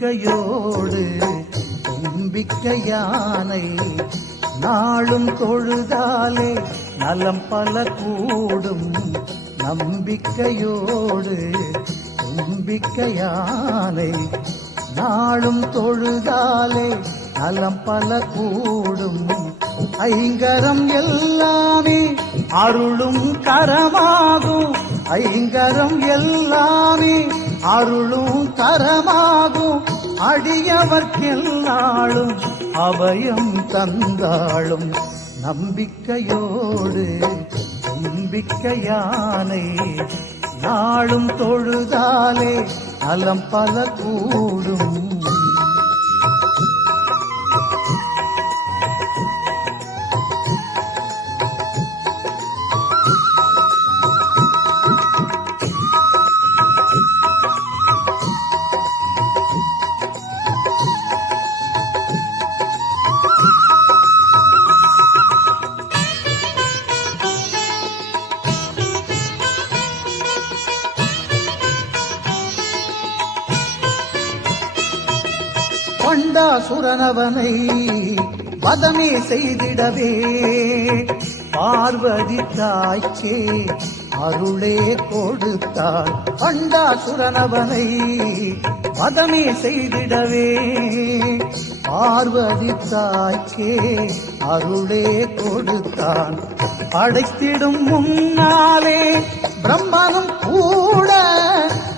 நம்பிக்கையோடு தும்பிக்கை யானை நாளும் தொழுதாலே நலம் பல கூடும். நம்பிக்கையோடு தும்பிக்கை யானை நாளும் தொழுதாலே நலம் பல கூடும். ஐங்கரம் எல்லாமே அருளும் கரமாகும். ஐங்கரம் எல்லாமே அருளும் கரமாகும். அடியவர்க்கெல்லாளும் அபயம் தந்தாளும். நம்பிக்கையோடு தும்பிக்கை யானை நாளும் தொழுதாலே நலம் பல கூடும். பண்டாசுரனவனை வதமே செய்திடவே பார்வதி தாய்க்கே அருளே கொடுத்தாள். பண்டாசுரனவனை வதமே செய்திடவே பார்வதி தாய்க்கே அருளே கொடுத்தான். படைத்திடும் முன்னாலே பிரம்மனும் கூட,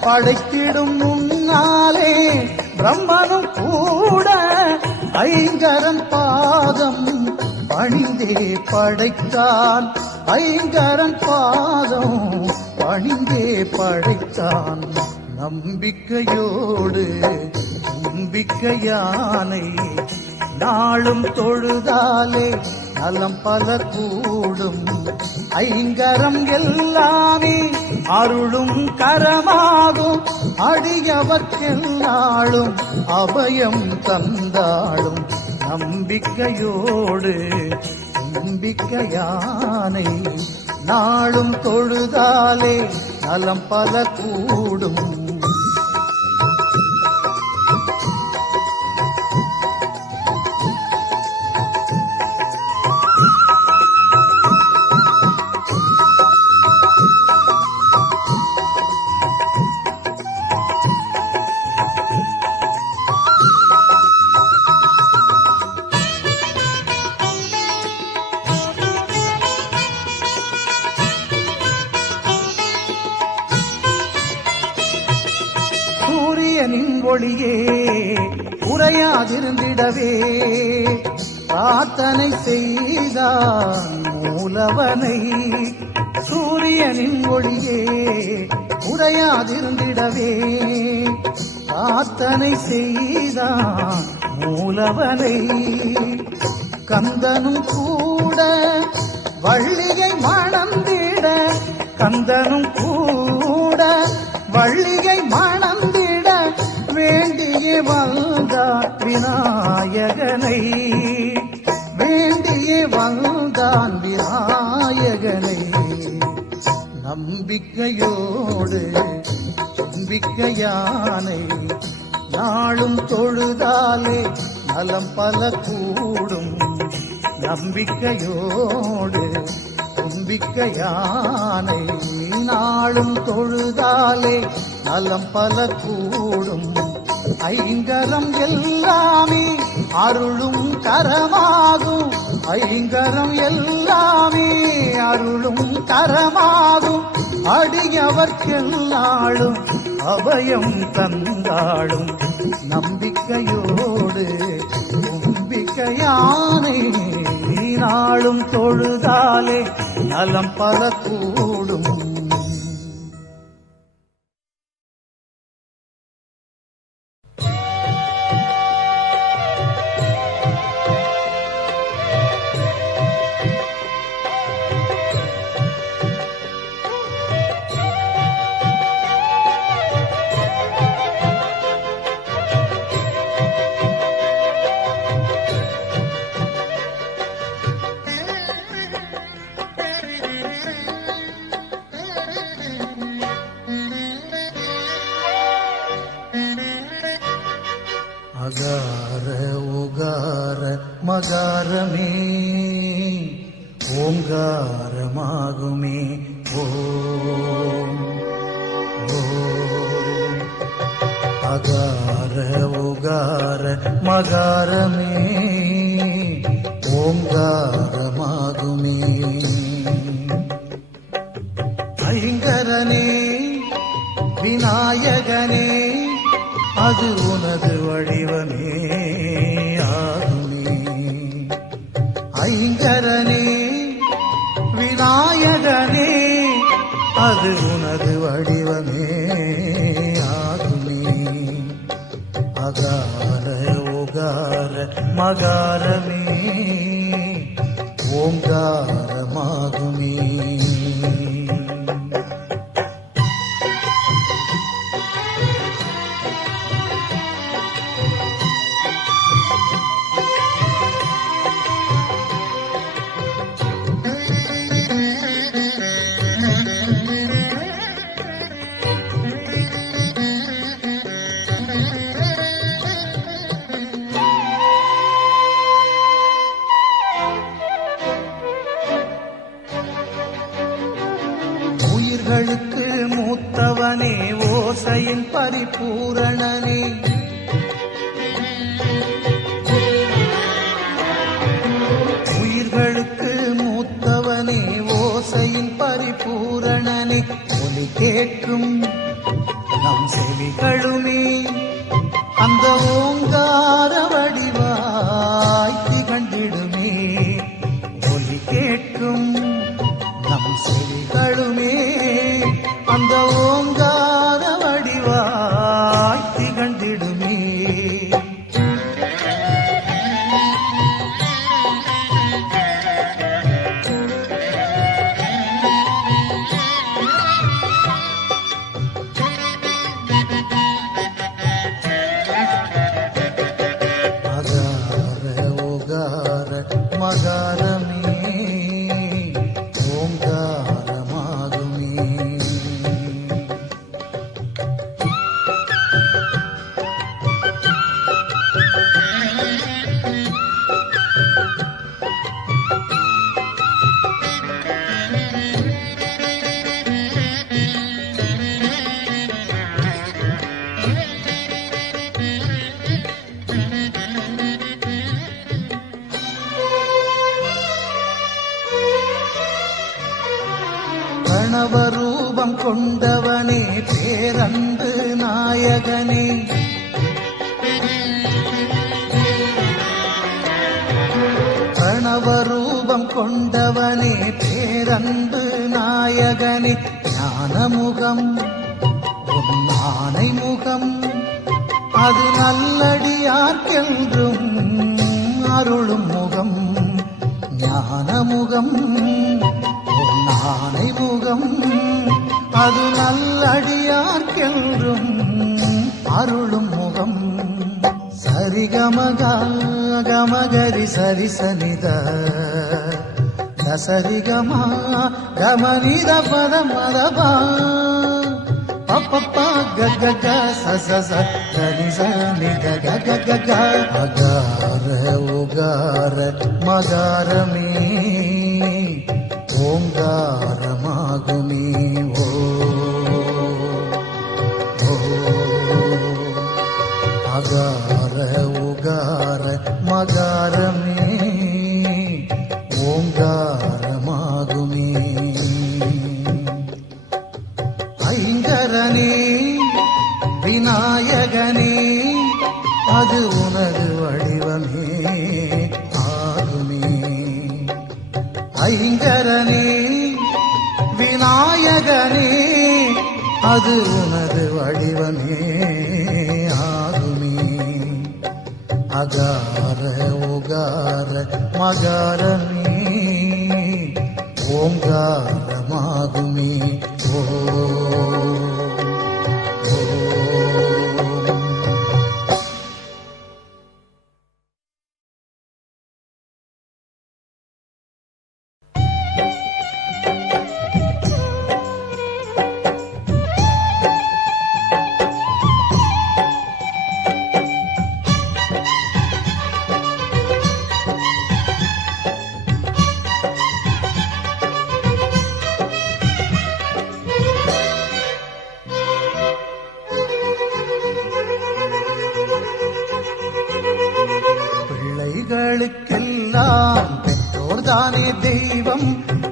படைத்திடும் முன்னாலே பிரம்மனும் கூட ஐங்கரன் பாதம் பணிந்தே படைத்தான். ஐங்கரன் பாதம் பணிந்தே படைத்தான். நம்பிக்கையோடு தும்பிக்கை யானை நாளும் தொழுதாலே நலம் பல கூடும். ஐங்கரம் எல்லாமே அருளும் கரமாகும். அடியவர்க்கெல்லாளும் அபயம் தந்தாளும். நம்பிக்கையோடு தும்பிக்கை யானை நாளும் தொழுதாலே நலம் பல கூடும். சூரியனின் ஒளியே உறையாதிருந்திடவே பிரார்த்தனை செய்தான் மூலவனை. சூரியனின் ஒளியே உறையாதிருந்திடவே பிரார்த்தனை செய்தான் மூலவனை. கந்தனும் கூட வள்ளியை மணந்திட, கந்தனும் கூட வள்ளியை மணந்திட வேண்டியே வந்தான் விநாயகனை. வேண்டியே வந்தான் விநாயகனை. நம்பிக்கையோடு தும்பிக்கை யானை நாளும் தொழுதாலே நலம் பல கூடும். நம்பிக்கையோடு தும்பிக்கை யானை நாளும் தொழுதாலே நலம் பல கூடும். ஐங்கரம் எல்லாமே அருளும் கரமாகும். ஐங்கரம் எல்லாமே அருளும் கரமாகும். அடியவர்க்கெல்லாளும் அபயம் தந்தாளும். நம்பிக்கையோடு தும்பிக்கை யானை நாளும் தொழுதாலே நலம் பல கூடும். மகாரமே ஓங்காரமாகுமே. ஓம் ஓம் அகார உகார மகாரமே ஓங்காரமாகுமே. ஐங்கரனே விநாயகனே அது உனது வடிவமே ஆகுமே. ஐங்கரனே விநாயகனே அது உனது வடிவமே ஆகுமே. அகார உகார மகாரமே ஓங்காரமாகுமே. உயிர்களுக்கு மூத்தவனே ஓசையின் பரிபூரணனே. உயிர்களுக்கு மூத்தவனே ஓசையின் பரிபூரணனே. ஒலி கேட்கும் நம் செவிகளுமே அந்த ஓங்கார வடிவாய் திகழ்ந்திடுமே. ஒலி கேட்கும் நம் செவிகளுமே அந்த ஓங்கார வடிவாய் திகழ்ந்திடுமே. அகார உகார மகாரமே ஓங்காரமாகுமே. பிரணவரூபம் கொண்டவனே பேரன்பு நாயகனே. பிரணவரூபம் கொண்டவனே பேரன்பு நாயகனே. ஞானமுகம் உன்னானை முகம் அது நல்லடியார்க்கென்றும் அருளும் முகம். ஞானமுகம் ஆனை முகம் அது நல்லடியார்க்கென்றும் அருளும் முகம். சரிகமக கமகரி சரிசனித சரிகமா கமனித பதமதபா பப்பப்பா கக சச சரிசனித கக. அகார உகார மகாரமே ஓங்காரமாகுமே. ஓ அகார உகார மகாரமே ஓங்காரமாகுமே. ஐங்கரனே விநாயகனே அது உனது வடிவமே ஆகுமே. ஐங்கரனே விநாயகனே அது உனது வடிவமே ஆகுமே. அகார உகார மகாரமே ஓங்காரமாகுமே. ஓ தெய்வம்,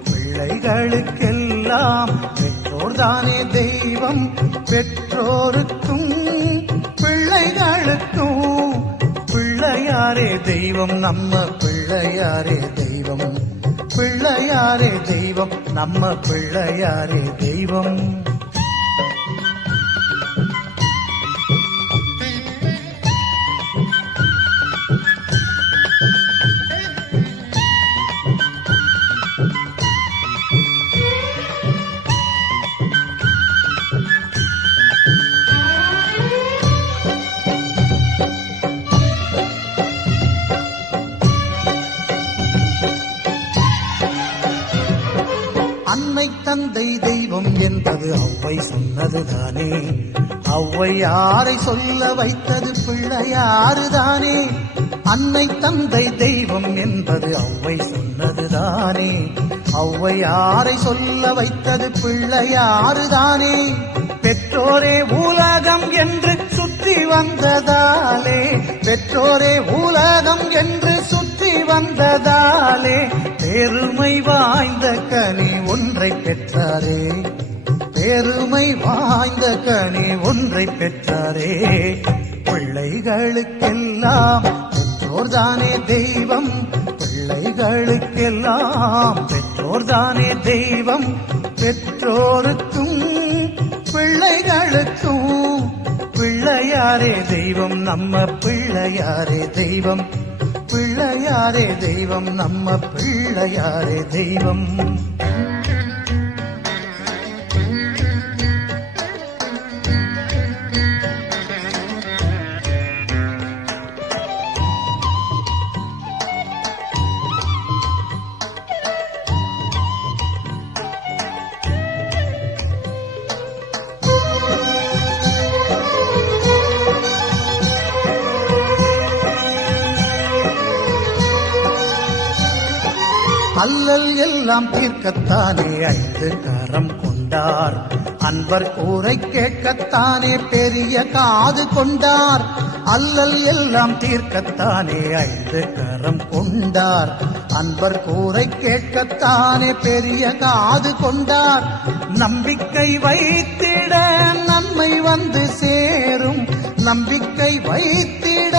பிள்ளைகளுக்கெல்லாம் பெற்றோர்தானே தெய்வம். பெற்றோருக்கும் பிள்ளைகளுக்கும் பிள்ளையாரே தெய்வம், நம்ம பிள்ளையாரே தெய்வம். பிள்ளையாரே தெய்வம், நம்ம பிள்ளையாரே தெய்வம். அன்னை தந்தை தெய்வம் என்பது ஔவை சொன்னதுதானே. ஔவை யாரை சொல்ல வைத்தது பிள்ளையாறுதானே. அன்னை தந்தை தெய்வம் என்பது ஔவை சொன்னதுதானே. ஔவை யாரை சொல்ல வைத்தது பிள்ளையாறுதானே. பெற்றோரே உலகம் என்று சுற்றி வந்ததாலே, பெற்றோரே உலகம் என்று சுற்றி வந்ததாலே, பெருமை வாய்ந்த கனி ஒன்றை பெற்றாரே. பெருமை வாய்ந்த கனி ஒன்றை பெற்றாரே. பிள்ளைகளுக்கெல்லாம் பெற்றோர்தானே தெய்வம், பிள்ளைகளுக்கெல்லாம் பெற்றோர்தானே தெய்வம். பெற்றோருக்கும் பிள்ளைகளுக்கும் பிள்ளையாரே தெய்வம், நம்ம பிள்ளையாரே தெய்வம். பிள்ளையாரே தெய்வம், நம்ம பிள்ளையாரே தெய்வம். அல்லல் எல்லாம் தீர்க்கத்தானே 5 கரம் கொண்டார். அன்பர் கூரை கேட்கத்தானே பெரிய காது கொண்டார். அல்லல் எல்லாம் தீர்க்கத்தானே 5 கரம் கொண்டார். அன்பர் கூரை கேட்கத்தானே பெரிய காது கொண்டார். நம்பிக்கை வைத்திட நன்மை வந்து சேரும், நம்பிக்கை வைத்திட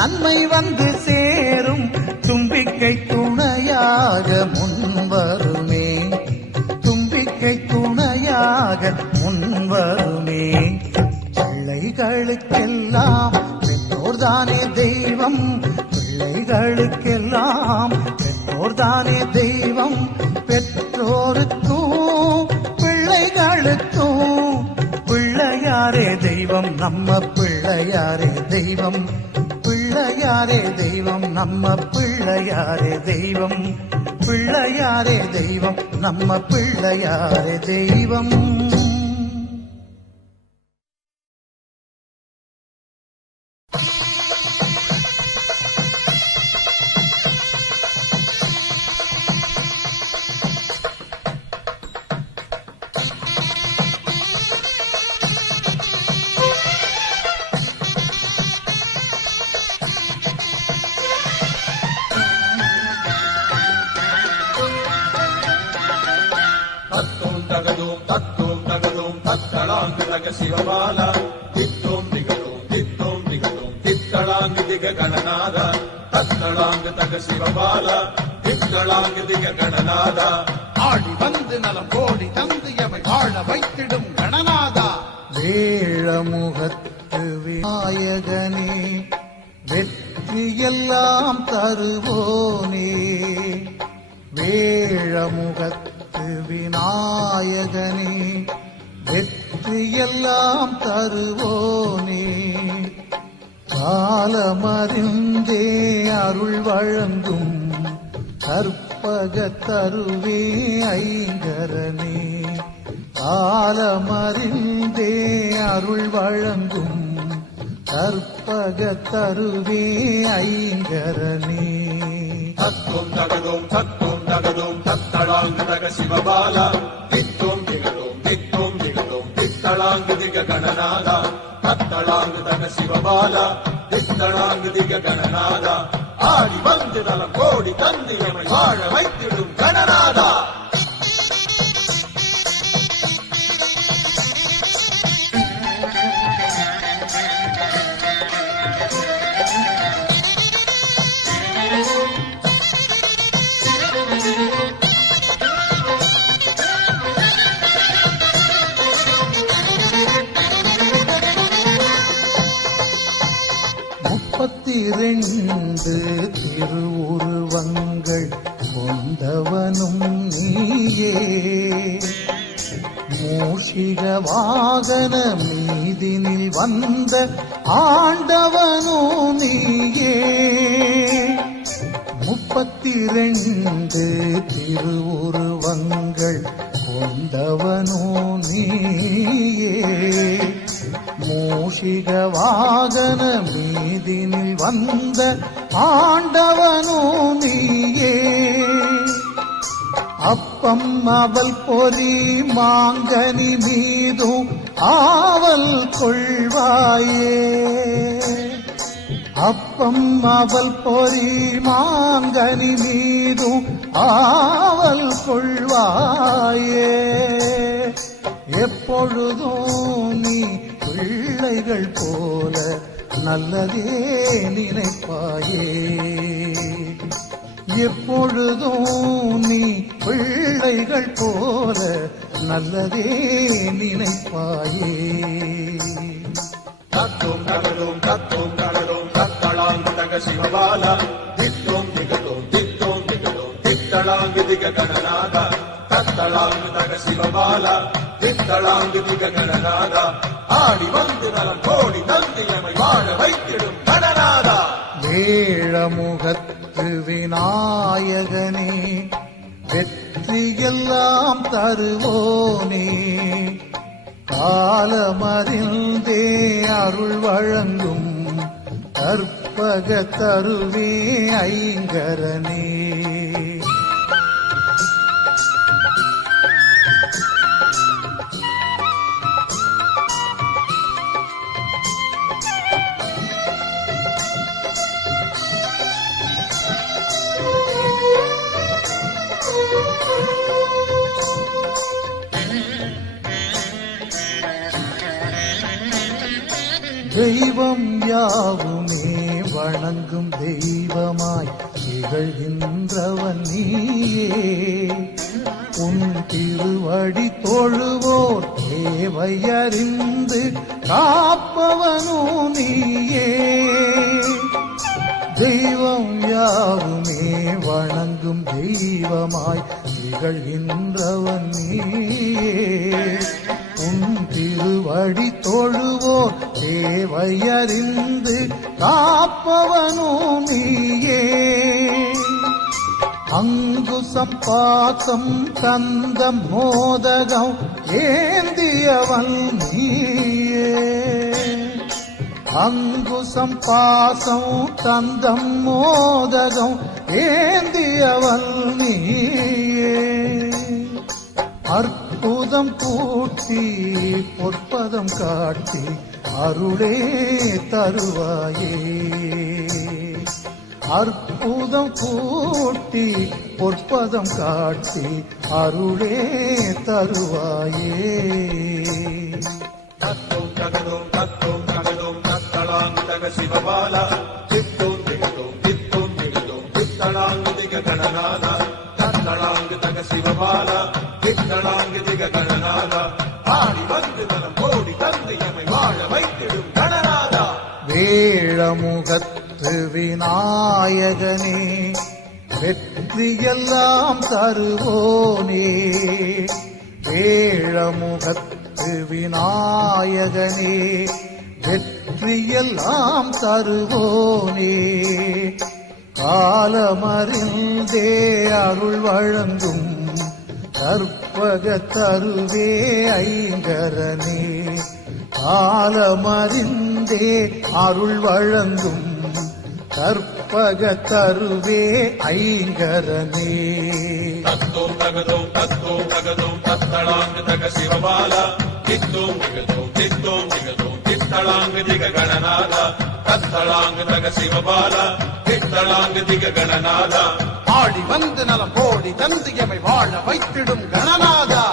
நன்மை வந்து சேரும். தும்பிக்கை துணையாக முன்வருமே, தும்பிக்கை துணையாக முன்வருமே. பிள்ளைகளுக்கெல்லாம் பெற்றோர்தானே தெய்வம், பிள்ளைகளுக்கெல்லாம் பெற்றோர்தானே தெய்வம். பெற்றோருக்கும் பிள்ளைகளுக்கும் பிள்ளையாரே தெய்வம், நம்ம பிள்ளையாரே தெய்வம். பிள்ளையாரே தெய்வம், நம்ம பிள்ளையாரே தெய்வம். பிள்ளையாரே தெய்வம், நம்ம பிள்ளையாரே தெய்வம். தத்தோம் தகதோம் தத்தளாங்கு தக சிவபால தித்தோம் திகழும் தித்தளாங்கு திக கணநாத தத்தளாங்கு தக சிவபால தித்தளாங்கு திக கணநாத ஆடி வந்து நலம் கோடி தந்து எவை வாழ வைத்திடும் கணநாதா. வேழமுகத்து விநாயகனே வெற்றியெல்லாம் தருவோனே. வேழமுகத்து விநாயகனே வெற்றியெல்லாம் தருவோனே. காலமறிந்தே அருள் வழங்கும் கற்பக தருவே ஐங்கரனே. காலமறிந்தே அருள் வழங்கும் கற்பக தருவே ஐங்கரனே. தத்தோம் தகதோம் தத்தளாங்கு தக சிவபால தித்தோம் திகழும் தித்தளாங்கு திக கணநாதா. தத்தளாங்கு தக சிவபால தித்தளாங்கு திக கணநாதா ஆடி வந்து நலம் கோடி தந்து எமை வாழ வைத்திடும் கணநாதா. முப்பத்திரண்டு திருவுருவங்கள் கொண்டவனும் நீயே, மூஷிக வாகன மீதினில் வந்த ஆண்டவனும் நீயே. முப்பத்திரண்டு திருவுருவங்கள் கொண்டவனும் நீயே, மூஷிக வாகன மீதினில் வந்த ஆண்டவனும் நீயே. அப்பம் அவள் பொறி மாங்கனி மீதும் ஆவல் கொள்வாயே, அப்பம் அவள் பொறி மாங்கனி மீதும் ஆவல் கொள்வாயே. எப்பொழுதும் நீ பிள்ளைகள் போல நல்லதே நினைப்பாயே, எப்பொழுதும் நீ பிள்ளைகள் போல நல்லதே நினைப்பாயே. தத்தும் தகதும் தத்தும் தகதும் தத்தளாங்கு தக சிவபாலா, தித்தோம் திகதோம் தித்தோம் திகதோம் தித்தளாங்கு திக கணநாதா. தத்தளாங்கு தக சிவபாலா, தித்தளாங்கு திக கணநாதா. ஆடி வந்து நலம் கோடி தந்து எமை வாழ வைத்திடும் கணநாதா. ஏழமுகத்து விநாயகனே, வெற்றியெல்லாம் தருவோனே, காலமறிந்தே அருள் வழங்கும் கற்பக தருவே ஐங்கரனே. தெய்வம் யாவுமே வணங்கும் தெய்வமாய் திகழ்கின்றவன் நீயே, உன் திருவடி தொழுவோர் தேவையறிந்து காப்பவனோ நீயே. தெய்வம் யாவுமே வணங்கும் தெய்வமாய் திகழ்கின்றவன் நீயே, உன் திருவடி தொழுவோர் தேவையறிந்து காப்பவனோ நீயே. அங்குசம் பாசம் கந்தம் மோதகம் ஏந்தியவன் நீயே, அங்குசம் பாசம் கந்தம் மோதகம் ஏந்தியவன் நீயே. அற்புதம் கூட்டி பொற்பதம் காட்டி அருளே தருவாயே, அற்புதம் கூட்டி பொற்பதம் காட்டி அருளே தருவாயே. தத்தும் தகதும் தத்தும் தகதும் தத்தளாங்கு தக சிவபாலா, தித்தோம் திகதோம் தித்தோம் திகதோம் தித்தளாங்கு திக கணநாதா. தத்தளாங்கு தக சிவபாலா, தித்தளாங்கு திக கணநாதா. ஆடி வந்து நலம் கோடி தந்து எமை வாழ வைத்திடும் கணநாதா. வேழமுகத்து விநாயகனே, வெற்றியெல்லாம் தருவோனே, வேழமுகத்து விநாயகனே, வெற்றியெல்லாம் தருவோனே, காலமறிந்தே அருள் வழங்கும் கற்பக தருவே ஐங்கரனே, காலமறிந்தே அருள் வழங்கும் கற்பக தருவே ஐங்கரனே. தத்தோம் தகதோம் தத்தோம் தகதோம் தத்தளாங்கு தக சிவபாலா, தித்தோம் திகதோம் தித்தோம் திகதோம் தித்தளாங்கு திக கணநாதா. தத்தளாங்கு தக சிவபால தித்தளாங்கு திக கணநாதா ஆடி வந்து நலம் கோடி தந்து எமை வாழ வைத்திடும் கணநாதா.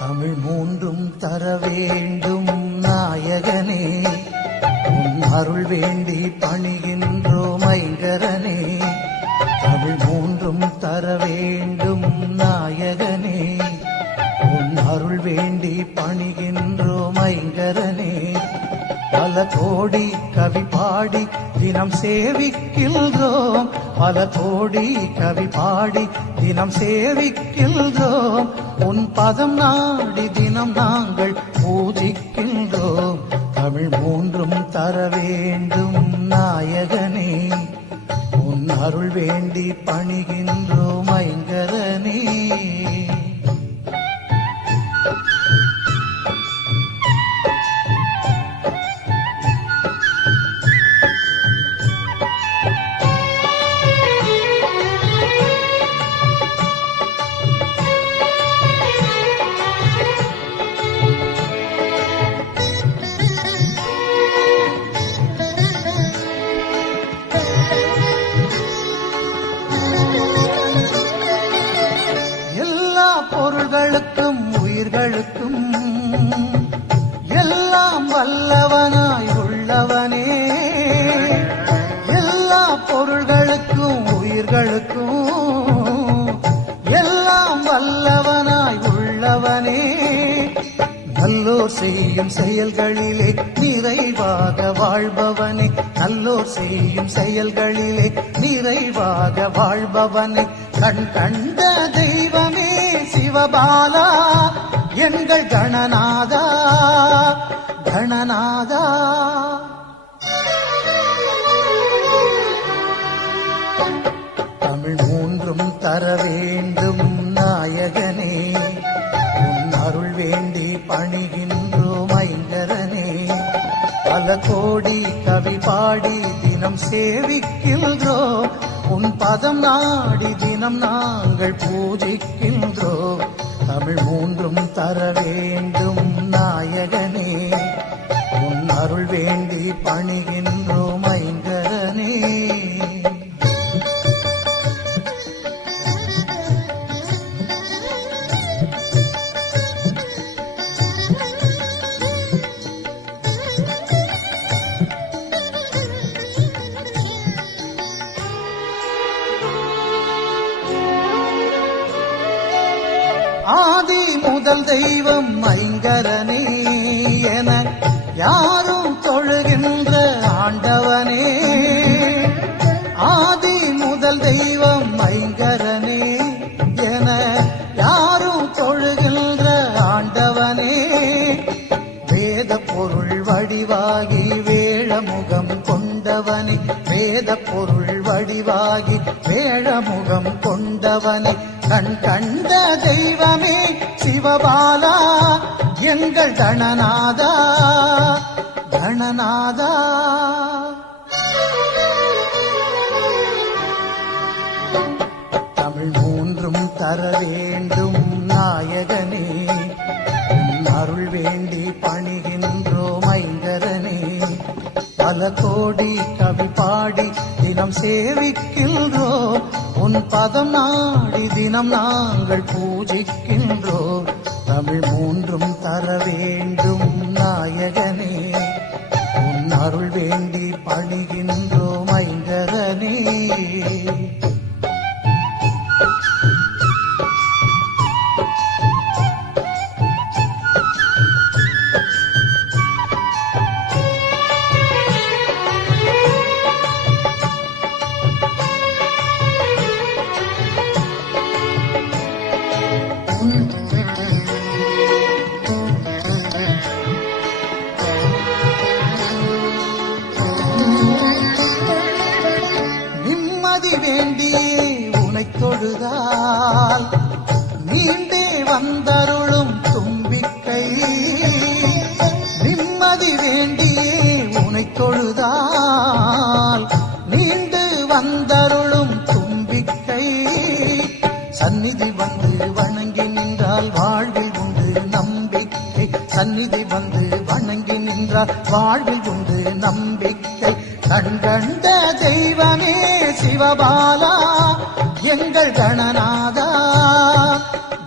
தமிழ் மூன்றும் தர வேண்டும் நாயகனே, உன் அருள் வேண்டி பணிகின்றோம் ஐங்கரனே. தமிழ் மூன்றும் தர வேண்டும் நாயகனே, உன் அருள் வேண்டி பணிகின்றோம் ஐங்கரனே. பல கோடி கவி பாடி தினம் சேவிக்கின்றோம், பல கோடி கவி பாடி தினம் சேவிக்கின்றோம். உன் பதம் நாடி தினம் நாங்கள் பூஜிக்கின்றோம். தமிழ் மூன்றும் தர வேண்டும் நாயகனே, உன் அருள் வேண்டி பணிகின்றோம் ஐங்கரனே. பொருள்களுக்கும் உயிர்களுக்கும் எல்லாம் வல்லவனாய் உள்ளவனே. எல்லா பொருள்களுக்கும் உயிர்களுக்கும் எல்லாம் வல்லவனாய் உள்ளவனே. நல்லோர் செய்யும் செயல்களிலே நிறைவாக வாழ்பவனே, நல்லோர் செய்யும் செயல்களிலே நிறைவாக வாழ்பவனே. கண் கண்ட தெய்வமே சிவபாலா, எங்கள் கணநாதா கணநாதா. தமிழ் மூன்றும் தர வேண்டும் நாயகனே, உன் அருள் வேண்டி பணிகின்றோம் ஐங்கரனே. பல கோடி கவி பாடி தினம் சேவிக்கின்றோம், உன் பதம் நாடி தினம் நாங்கள் பூஜிக்கின்றோம். தமிழ் மூன்றும் தர வேண்டும் நாயகனே, உன் அருள் வேண்டி பணிகின்றோம் ஐங்கரனே. ஆதி முதல் தெய்வம் ஐங்கரனே என யாரும் தொழுகின்ற ஆண்டவனே. ஆதி முதல் தெய்வம் ஐங்கரனே என யாரும் தொழுகின்ற ஆண்டவனே. வேத பொருள் வடிவாகி வேழமுகம் கொண்டவனே, வேத பொருள் வடிவாகி வேழமுகம் கொண்டவனே. கண் கண்ட தெய்வமே சிவபாலா, எங்கள் கணநாதா கணநாதா. தமிழ் மூன்றும் தர வேண்டும் நாயகனே, உன் அருள் வேண்டி பணிகின்றோம் ஐங்கரனே. பல கோடி கவி பாடி தினம் சேவிக்கின்றோம், உன் பதம் நாடி தினம் நாங்கள் பூஜிக்கின்றோம். தமிழ் மூன்றும் தர வேண்டும் நாயகனே, உன் அருள் வேண்டி பணிகின்றோம் ஐங்கரனே. வந்து வணங்கி நின்றார் வாழ்வில் உண்டு நம்பிக்கை. கண்கண்ட தெய்வமே சிவபாலா எங்கள் கணநாதா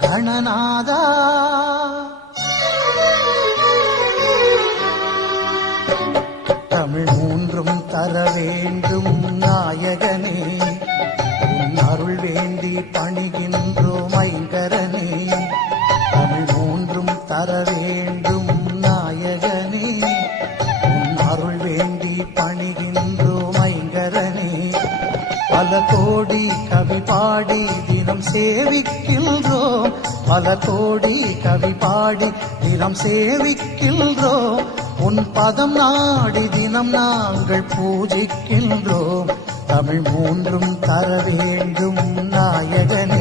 கணநாதா. தமிழ் மூன்றும் தர வேண்டும் நாயகனே, உன் அருள் வேண்டி பணிகின்றோம் ஐங்கரனே. தமிழ் மூன்றும் தர வேண்டும் நாயகனே, உன் அருள் வேண்டி பணிகின்றோம் ஐங்கரனே. பல கோடி கவி பாடி தினம் சேவிக்கின்றோம், பல கோடி கவி பாடி தினம் சேவிக்கின்றோம். உன் பதம் நாடி தினம் நாங்கள் பூஜிக்கின்றோம். தமிழ் மூன்றும் தர வேண்டும் நாயகனே.